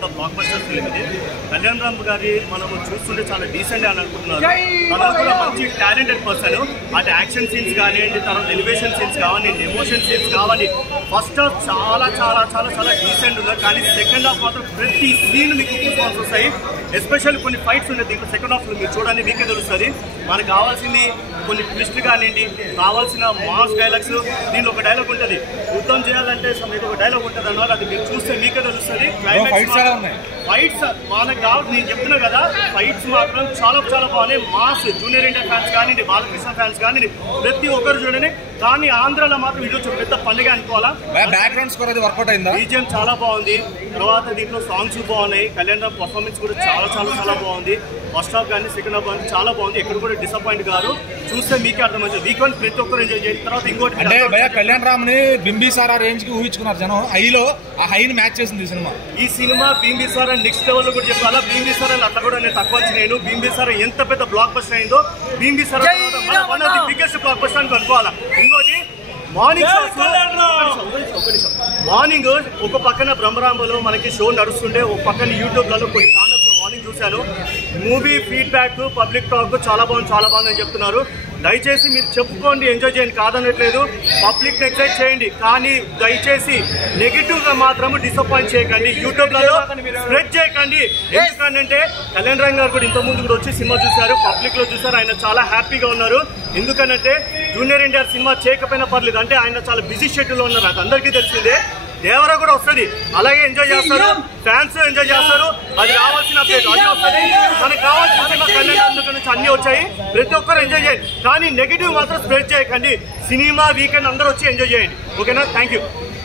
పెద్ద block buster film ఇది. కళ్యాణ్ రామ్ గారి మనము చూస్తుంటే చాలా డీసెంట్ అని అనుకుంటున్నారు. తను కూడా మంచి టాలెంటెడ్ పర్సన్. అటు యాక్షన్ సీన్స్ కానివ్వండి, తర్వాత ఎలివేషన్ సీన్స్ కానివ్వండి, ఎమోషన్ సీన్స్ కావాలి. ఫస్ట్ హాఫ్ చాలా చాలా చాలా చాలా డీసెంట్ ఉన్నారు, కానీ సెకండ్ హాఫ్ మాత్రం ప్రతి సీన్ మీకు గూస్బంప్స్ వస్తాయి. ఎస్పెషల్లీ కొన్ని ఫైట్స్ ఉన్నాయి దీంట్లో సెకండ్ హాఫ్లో, మీరు చూడండి మీకే తెలుస్తుంది. మనకు కావాల్సింది కొన్ని ట్విస్ట్లు కానివ్వండి, కావాల్సిన మాస్ డైలాగ్స్. దీంట్లో ఒక డైలాగ్ ఉంటుంది, యుద్ధం చేయాలంటే ఏదో ఒక డైలాగ్ ఉంటుంది అన్నారు, అది మీరు చూస్తే మీకే తెలుస్తుంది. ఫైట్స్ మనకు కావాలి, నేను చెప్తున్నా కదా, ఫైట్స్ మాత్రం చాలా చాలా బాగున్నాయి. మాస్ జూనియర్ ఎన్టీఆర్ ఫ్యాన్స్ కానివ్వండి, బాలకృష్ణ ఫ్యాన్స్ కానివ్వండి, ప్రతి ఒక్కరు చూడండి. కానీ ఆంధ్రాలో మాత్రం ఇది వచ్చి పెద్ద పండుగ అనుకోవాలా. బ్యాక్గ్రౌండ్ స్కోర్ అది వర్కౌట్ అయిందా? బీజిఎం చాలా బాగుంది. తర్వాత దీంట్లో సాంగ్స్ బాగున్నాయి. కళ్యాణ్ రామ్ పర్ఫార్మెన్స్ కూడా చాలా చాలా చాలా బాగుంది. ఫస్ట్ హాఫ్ కానీ సెకండ్ హాఫ్ కానీ చాలా బాగుంది. ఎక్కడ కూడా డిసప్పాయింట్ కాదు. చూస్తే మీకే అర్థమవుతుంది. వీకెండ్ ప్రతి ఒక్కరు ఎంజాయ్ చేయండి. తర్వాత ఇంకోటి అంటే కళ్యాణ్ రామ్ ని బింబిసారా రేంజ్ కి ఊహించుకున్నారు జనం. హైలో ఆ హైని మ్యాచ్ చేసింది ఈ సినిమా. బింబిసారా నెక్స్ట్ లెవెల్ కూడా చెప్పాలా. బింబిసారా అట్లా కూడా నేను తక్కువ నేను బింబిసారా ఎంత పెద్ద బ్లాక్ బస్టర్ అయిందో, Bimbisara one of the biggest block buster అని అనుకోవాలా. ఇంకోటి మార్నింగ్ ఒక పక్కన బ్రహ్మరాంబలో మనకి షో నడుస్తుంటే, ఒక పక్కన యూట్యూబ్లలో కొన్ని ఛానల్స్ మార్నింగ్ చూశాను. మూవీ ఫీడ్బ్యాక్, పబ్లిక్ టాక్ చాలా బాగుంది అని చెప్తున్నారు. దయచేసి మీరు చెప్పుకోండి, ఎంజాయ్ చేయండి, కాదనట్లేదు. పబ్లిక్ ఎక్సైట్ చేయండి, కానీ దయచేసి నెగిటివ్గా మాత్రం డిసప్పాయింట్ చేయకండి. యూట్యూబ్లలో స్ప్రెడ్ చేయకండి. ఎందుకంటే కళ్యాణ్ రామ్ గారు కూడా ఇంతకుముందు కూడా వచ్చి సినిమా చూశారు, పబ్లిక్లో చూశారు. ఆయన చాలా హ్యాపీగా ఉన్నారు. ఎందుకనంటే జూనియర్ ఎన్టీఆర్ సినిమా చేయకపోయినా పర్లేదు, అంటే ఆయన చాలా బిజీ షెడ్యూల్లో ఉన్నారు, అది అందరికీ తెలిసిందే. దేవరా కూడా వస్తుంది, అలాగే ఎంజాయ్ చేస్తారు, ఫ్యాన్స్ ఎంజాయ్ చేస్తారు. అది రావాల్సిన అన్ని వస్తుంది, మనకు కావాల్సిన సినిమా కళ్యాణ్ నుంచి అన్ని వచ్చాయి. ప్రతి ఒక్కరు ఎంజాయ్ చేయండి, కానీ నెగిటివ్ మాత్రం స్ప్రెడ్ చేయకండి. సినిమా వీకెండ్ అందరూ వచ్చి ఎంజాయ్ చేయండి. ఓకేనా? Thank you.